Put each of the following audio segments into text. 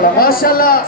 شاء الله ما شاء الله.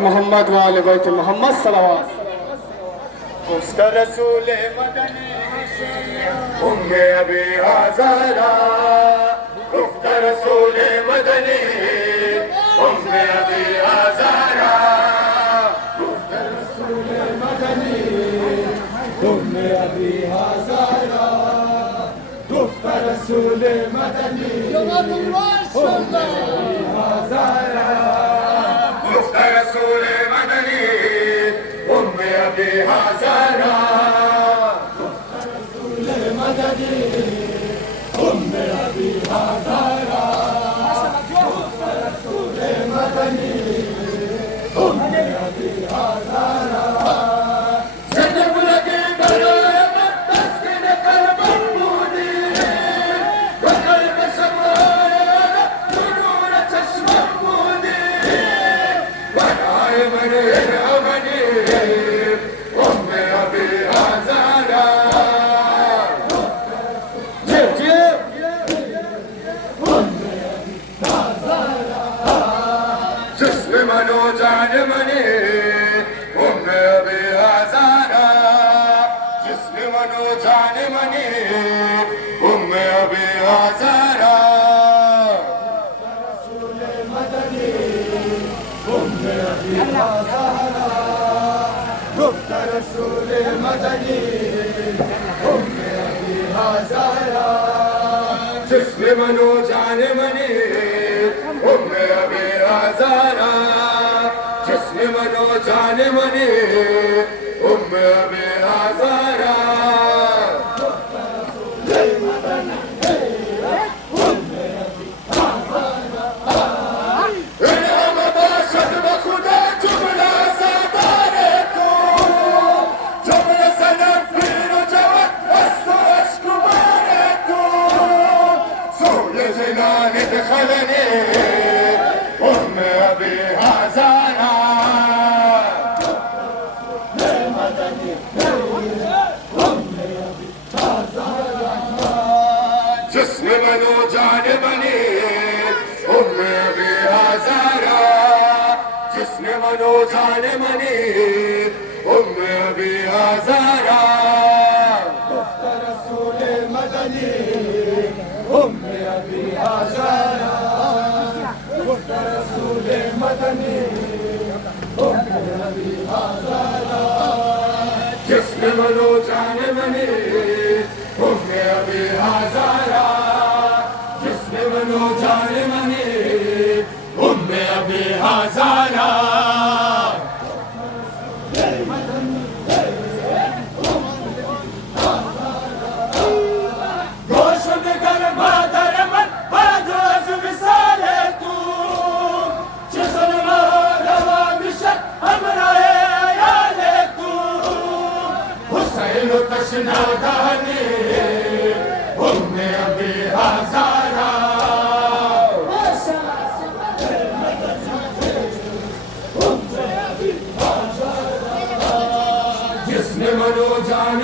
मोहम्मद वाले बैत मोहम्मद सलावत। उसका रसूल मदनी उम्मे अबी हज़ारा, उसका रसूल मदनी उम्मे अबी हज़ारा, उसका रसूल मदनी उम्मे अबी हज़ारा, उसका रसूल मदनी उम्मे अबी हज़ारा, उसका रसूल मदनी उम्मे अबी हज़ारा, रसूल मदनी उम्मे अबी हज़ारा, रसूल मदनी उम्मे अबी हज़ारा, जब लगे गले में तस्कीन कल्ब बूदी, कल्ब शमार नूर चश्म बूदी, बनाए मने अमनी उम्मे अबी हज़ारा, जिस्म मनो जान मने उम्मे अबी हज़ारा, जिस्म मनो जान मने उम्मे अबी हज़ारा, रसूल मदनी उम्मे अबी हज़ारा, गुफ्ता रसूल मदनी उम्मे अबी हज़ारा, जिस्म मनो जान मने उम्मे अबी हज़ारा, जिस्म मनो जान मने उम्मे अबी हज़ारा, دخلني أمي أبي هزارا، جسمي منو جانبني أمي أبي هزارا، جسمي منو جانبني أمي أبي هزارا، گفت رسول مدني أمي أبي هزارا، گفت رسول مدني أمي أبي هزارا، جسم منو جان مني أمي أبي هزارا، جسم منو جان مني أمي أبي هزارا، تشناداني أمي أبي هزارا، جسم منو جان